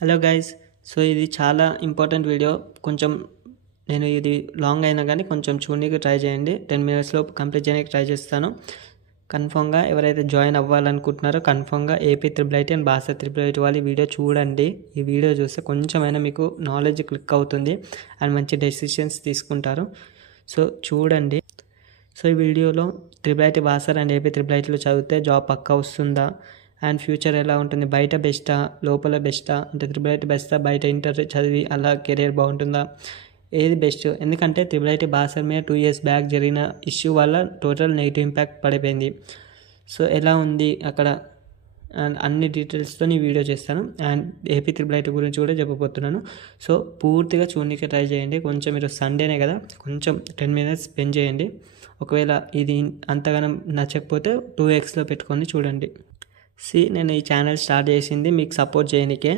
Hello guys. So ఇది చాలా important video. కొంచెం నేను ఇది లాంగ్ అయినా కానీ కొంచెం చూడడానికి ట్రై చేయండి. 10 minutesలో కంప్లీట్ చేయడానికి ట్రై చేస్తాను. కన్ఫామ్గా ఎవరైతే జాయిన్ అవ్వాలనుకుంటున్నారో కన్ఫామ్గా ఏపీ IIIT అండ్ భాష IIIT వాళ్ళు ఈ వీడియో చూడండి. ఈ వీడియో చూస్తే కొంచెమైనా మీకు నాలెడ్జ్ క్లిక్ అవుతుంది అండ్ మంచి డెసిషన్స్ తీసుకుంటారు. సో చూడండి. సో ఈ వీడియోలో IIIT భాష అండ్ ఏపీ IIITలో చదివితే జాబ్ పక్కా వస్తుందా అండ్ ఫ్యూచర్ ఎలా ఉంటుంది, బయట బెస్టా లోపల బెస్టా, అంటే IIIT బెస్టా బయట ఇంటర్ చదివి అలా కెరీర్ బాగుంటుందా, ఏది బెస్ట్? ఎందుకంటే IIIT భాష మీద 2 years బ్యాక్ జరిగిన ఇష్యూ వల్ల టోటల్ నెగిటివ్ ఇంపాక్ట్ పడిపోయింది. సో ఎలా ఉంది అక్కడ అండ్ అన్ని డీటెయిల్స్తో ఈ వీడియో చేస్తాను అండ్ ఏపీ IIIT గురించి కూడా చెప్పబోతున్నాను. సో పూర్తిగా చూడడానికి ట్రై చేయండి. కొంచెం మీరు సండేనే కదా, కొంచెం 10 minutes స్పెండ్ చేయండి. ఒకవేళ ఇది అంతగానం నచ్చకపోతే 2xలో పెట్టుకొని చూడండి. నేను ఈ ఛానల్ స్టార్ట్ చేసింది మీకు సపోర్ట్ చేయడానికే.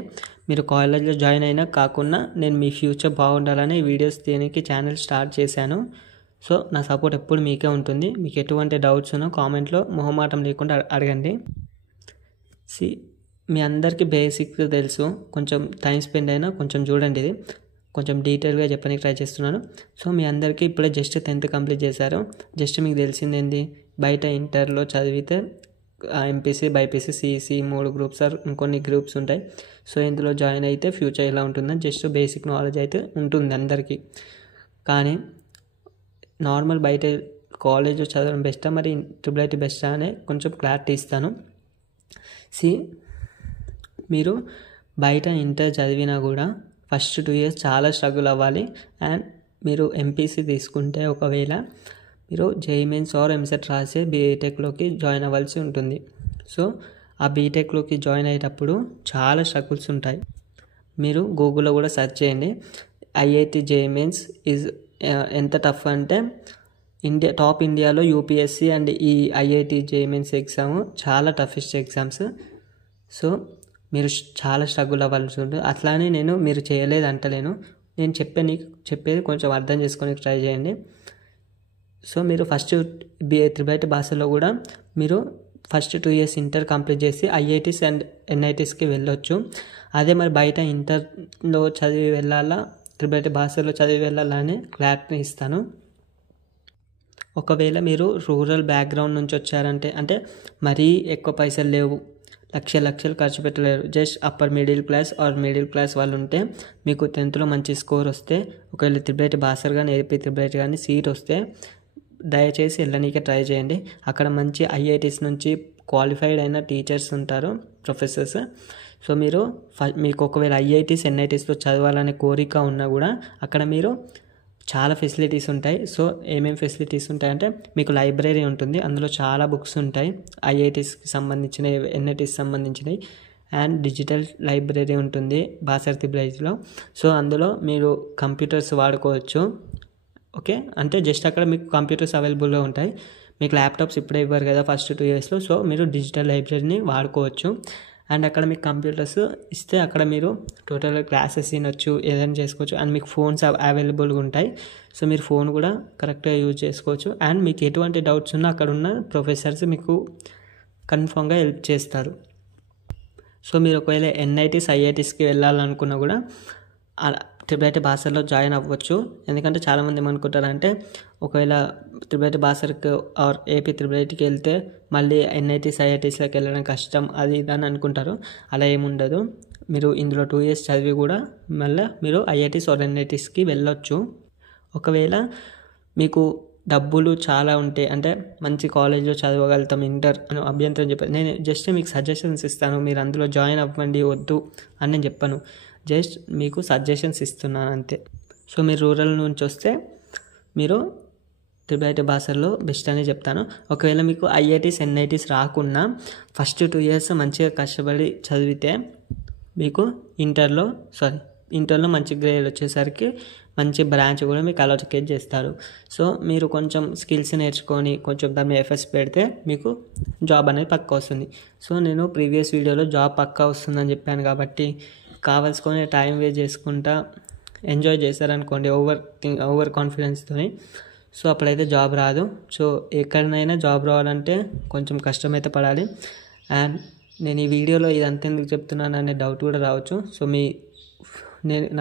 మీరు కాలేజ్లో జాయిన్ అయినా కాకుండా నేను మీ ఫ్యూచర్ బాగుండాలని వీడియోస్ తీయడానికి ఛానల్ స్టార్ట్ చేశాను. సో నా సపోర్ట్ ఎప్పుడు మీకే ఉంటుంది. మీకు ఎటువంటి డౌట్స్ ఉన్నా కామెంట్లో మొహమాటం లేకుండా అడగండి. మీ అందరికీ బేసిక్ తెలుసు, కొంచెం టైం స్పెండ్ అయినా కొంచెం చూడండి. ఇది కొంచెం డీటెయిల్గా చెప్పడానికి ట్రై చేస్తున్నాను. సో మీ అందరికీ ఇప్పుడే జస్ట్ 10th కంప్లీట్ చేశారు. జస్ట్ మీకు తెలిసింది ఏంది, బయట ఇంటర్లో చదివితే ఎంపీసీ, బైపీసీ, సిఈసీ 3 గ్రూప్స్ ఇంకొన్ని గ్రూప్స్ ఉంటాయి. సో ఇందులో జాయిన్ అయితే ఫ్యూచర్ ఎలా ఉంటుందని జస్ట్ బేసిక్ నాలెడ్జ్ అయితే ఉంటుంది అందరికీ. కానీ నార్మల్ బయట కాలేజ్ చదవడం బెస్టా మరి IIIT బెస్టా అనే కొంచెం క్లారిటీ ఇస్తాను. మీరు బయట ఇంటర్ చదివినా కూడా ఫస్ట్ 2 years చాలా స్ట్రగుల్ అవ్వాలి. అండ్ మీరు ఎంపీసీ తీసుకుంటే ఒకవేళ మీరు జేఈఈ మెయిన్స్ ఆర్ ఎంసెట్ రాసే బీటెక్లోకి జాయిన్ అవ్వాల్సి ఉంటుంది. సో ఆ బీటెక్లోకి జాయిన్ అయ్యేటప్పుడు చాలా స్ట్రగుల్స్ ఉంటాయి. మీరు గూగుల్లో కూడా సెర్చ్ చేయండి. ఐఐటి జేఈఈ మెయిన్స్ ఎంత టఫ్ అంటే టాప్ ఇండియాలో యూపీఎస్సీ అండ్ ఈ ఐఐటి జేఈఈ మెయిన్స్ ఎగ్జామ్ చాలా టఫెస్ట్ ఎగ్జామ్స్. సో మీరు చాలా స్ట్రగుల్ అవ్వాల్సి ఉంటుంది. అట్లానే మీరు చేయలేదు అంటలేను, నేను చెప్పేది కొంచెం అర్థం చేసుకొని ట్రై చేయండి. సో మీరు ఫస్ట్ IIIT భాషలో కూడా మీరు ఫస్ట్ 2 years ఇంటర్ కంప్లీట్ చేసి ఐఐటీస్ అండ్ ఎన్ఐటీస్కి వెళ్ళొచ్చు. అదే మరి బయట ఇంటర్లో చదివి వెళ్ళాలా IIIT భాషలో చదివి వెళ్ళాలా అని క్లారిటీ ఇస్తాను. ఒకవేళ మీరు రూరల్ బ్యాక్గ్రౌండ్ నుంచి వచ్చారంటే, అంటే మరీ ఎక్కువ పైసలు లేవు, లక్షలు ఖర్చు పెట్టలేరు, just upper middle class or middle class వాళ్ళు ఉంటే మీకు 10thలో మంచి స్కోర్ వస్తే, ఒకవేళ IIIT భాష కానీ ఏపీ IIIT కానీ సీట్ వస్తే దయచేసి వెళ్ళనీకే ట్రై చేయండి. అక్కడ మంచి ఐఐటీస్ నుంచి క్వాలిఫైడ్ అయిన టీచర్స్ ఉంటారు, ప్రొఫెసర్స్. సో మీకు ఒకవేళ ఐఐటీస్ ఎన్ఐటీస్లో చదవాలనే కోరిక ఉన్నా కూడా అక్కడ మీరు చాలా ఫెసిలిటీస్ ఉంటాయి. సో ఏమేమి ఫెసిలిటీస్ ఉంటాయంటే, మీకు లైబ్రరీ ఉంటుంది, అందులో చాలా బుక్స్ ఉంటాయి ఐఐటీస్కి సంబంధించినవి, ఎన్ఐటీస్కి సంబంధించినవి. అండ్ డిజిటల్ లైబ్రరీ ఉంటుంది భాష IIITలో. సో అందులో మీరు కంప్యూటర్స్ వాడుకోవచ్చు. ఓకే, అంటే జస్ట్ అక్కడ మీకు కంప్యూటర్స్ అవైలబుల్గా ఉంటాయి. మీకు ల్యాప్టాప్స్ ఇప్పుడే ఇవ్వరు కదా ఫస్ట్ 2 yearsలో. సో మీరు డిజిటల్ లైబ్రరీని వాడుకోవచ్చు. అండ్ అక్కడ మీకు కంప్యూటర్స్ ఇస్తే అక్కడ మీరు టోటల్గా క్లాసెస్ వినొచ్చు, ఏదైనా చేసుకోవచ్చు. అండ్ మీకు ఫోన్స్ అవైలబుల్గా ఉంటాయి. సో మీరు ఫోన్ కూడా కరెక్ట్గా యూజ్ చేసుకోవచ్చు. అండ్ మీకు ఎటువంటి డౌట్స్ ఉన్నా అక్కడ ఉన్న ప్రొఫెసర్స్ మీకు కన్ఫామ్గా హెల్ప్ చేస్తారు. సో మీరు ఒకవేళ ఎన్ఐటీస్ ఐఐటీస్కి వెళ్ళాలనుకున్నా కూడా IIIT భాషలో జాయిన్ అవ్వచ్చు. ఎందుకంటే చాలామంది ఏమనుకుంటారంటే, ఒకవేళ IIIT భాషకి ఆర్ ఏపీ IIITకి వెళ్తే మళ్ళీ ఎన్ఐటీస్ ఐఐటీస్లోకి వెళ్ళడం కష్టం, అది ఇదని అనుకుంటారు. అలా ఏముండదు. మీరు ఇందులో 2 years చదివి కూడా మళ్ళీ మీరు ఐఐటీస్ ఆర్ ఎన్ఐటీస్కి వెళ్ళొచ్చు. ఒకవేళ మీకు డబ్బులు చాలా ఉంటే, అంటే మంచి కాలేజ్లో చదవగలుగుతాం ఇంటర్ అని అభ్యంతరం చెప్పాను. నేను జస్ట్ మీకు సజెషన్స్ ఇస్తాను, మీరు అందులో జాయిన్ అవ్వండి వద్దు అని నేను చెప్పాను, జస్ట్ మీకు సజెషన్స్ ఇస్తున్నాను అంతే. సో మీరు రూరల్ నుంచి వస్తే మీరు IIIT భాషల్లో బెస్ట్ అని చెప్తాను. ఒకవేళ మీకు ఐఐటీస్ ఎన్ఐటీస్ రాకున్నా ఫస్ట్ 2 years మంచిగా కష్టపడి చదివితే మీకు ఇంటర్లో మంచి గ్రేడ్ వచ్చేసరికి మంచి బ్రాంచ్ కూడా మీకు అలొకేట్ చేస్తారు. సో మీరు కొంచెం స్కిల్స్ నేర్చుకొని కొంచెం దాని ఎఫర్ట్స్ పెడితే మీకు జాబ్ అనేది పక్కా వస్తుంది. సో నేను ప్రీవియస్ వీడియోలో జాబ్ పక్కా వస్తుందని చెప్పాను కాబట్టి కావాల్సుకొని టైం వేస్ట్ చేసుకుంటా ఎంజాయ్ చేశారనుకోండి ఓవర్ కాన్ఫిడెన్స్తో, సో అప్పుడైతే జాబ్ రాదు. సో ఎక్కడైనా జాబ్ రావాలంటే కొంచెం కష్టమైతే పడాలి. అండ్ నేను ఈ వీడియోలో ఇదంతా ఎందుకు చెప్తున్నాను అనే డౌట్ కూడా రావచ్చు. సో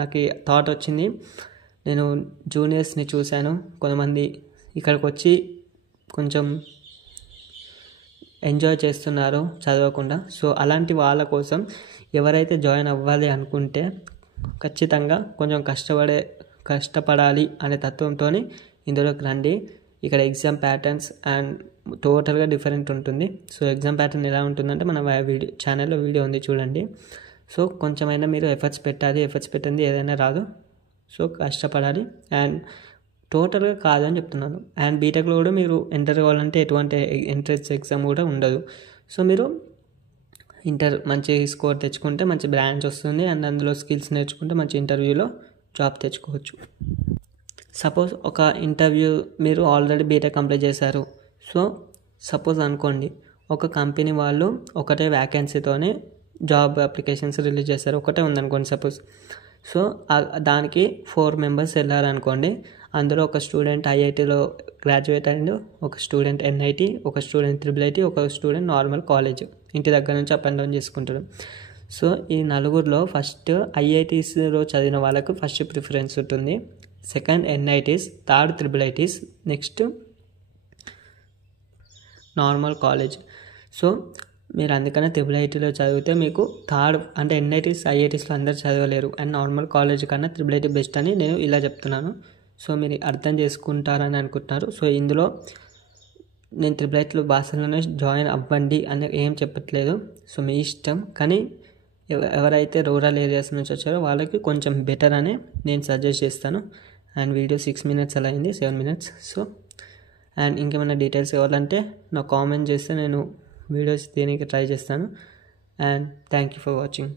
నాకు థాట్ వచ్చింది. నేను జూనియర్స్ని చూశాను, కొంతమంది ఇక్కడికి వచ్చి కొంచెం ఎంజాయ్ చేస్తున్నారు చదవకుండా. సో అలాంటి వాళ్ళ కోసం ఎవరైతే జాయిన్ అవ్వాలి అనుకుంటే ఖచ్చితంగా కొంచెం కష్టపడాలి అనే తత్వంతో ఇందులోకి రండి. ఇక్కడ ఎగ్జామ్ ప్యాటర్న్స్ అండ్ టోటల్గా డిఫరెంట్ ఉంటుంది. సో ఎగ్జామ్ ప్యాటర్న్ ఎలా ఉంటుందంటే మన ఛానల్లో వీడియో ఉంది, చూడండి. సో కొంచెమైనా మీరు ఎఫర్ట్స్ పెట్టాలి. ఎఫర్ట్స్ పెట్టింది ఏదైనా రాదు. సో కష్టపడాలి. అండ్ టోటల్గా కాదని చెప్తున్నాను. అండ్ బీటెక్లో కూడా మీరు ఎంటర్ కావాలంటే ఎటువంటి ఎంట్రన్స్ ఎగ్జామ్ కూడా ఉండదు. సో మీరు మంచి స్కోర్ తెచ్చుకుంటే మంచి బ్రాంచ్ వస్తుంది. అండ్ అందులో స్కిల్స్ నేర్చుకుంటే మంచి ఇంటర్వ్యూలో జాబ్ తెచ్చుకోవచ్చు. సపోజ్ ఒక ఇంటర్వ్యూ మీరు ఆల్రెడీ బీటెక్ కంప్లీట్ చేశారు. సో సపోజ్ అనుకోండి, ఒక కంపెనీ వాళ్ళు ఒకటే వ్యాకెన్సీతోనే జాబ్ అప్లికేషన్స్ రిలీజ్ చేస్తారు. ఒకటే ఉందనుకోండి సపోజ్. సో దానికి 4 మెంబర్స్ వెళ్ళారనుకోండి. అందులో ఒక స్టూడెంట్ ఐఐటీలో గ్రాడ్యుయేట్ అయ్యిండు, ఒక స్టూడెంట్ ఎన్ఐటీ, ఒక స్టూడెంట్ IIIT, ఒక స్టూడెంట్ నార్మల్ కాలేజ్, ఇంటి దగ్గర నుంచి అప్ అండ్ డౌన్ చేసుకుంటారు. సో ఈ నలుగురిలో ఫస్ట్ ఐఐటీస్లో చదివిన వాళ్ళకు ఫస్ట్ ప్రిఫరెన్స్ ఉంటుంది, second NITs, third IIITs, next normal college. So మీరు అందుకనే IIITలో చదివితే మీకు థర్డ్ అంటే NITs, IITsలో అందరు చదవలేరు. అండ్ నార్మల్ కాలేజ్ కన్నా IIIT బెస్ట్ అని నేను ఇలా చెప్తున్నాను. సో మీరు అర్థం చేసుకుంటారని అనుకుంటున్నారు. సో ఇందులో నేను IIITలో భాషలోనే జాయిన్ అవ్వండి అని ఏం చెప్పట్లేదు. సో మీ ఇష్టం. కానీ ఎవరైతే రూరల్ ఏరియాస్ నుంచి వచ్చారో వాళ్ళకి కొంచెం బెటర్ అని నేను సజెస్ట్ చేస్తాను. అండ్ వీడియో 6 minutes అలా అయింది, 7 minutes. సో అండ్ ఇంకేమైనా డీటెయిల్స్ కావాలంటే నాకు కామెంట్ చేస్తే నేను వీడియోస్ దీనికి ట్రై చేస్తాను. And thank you for watching.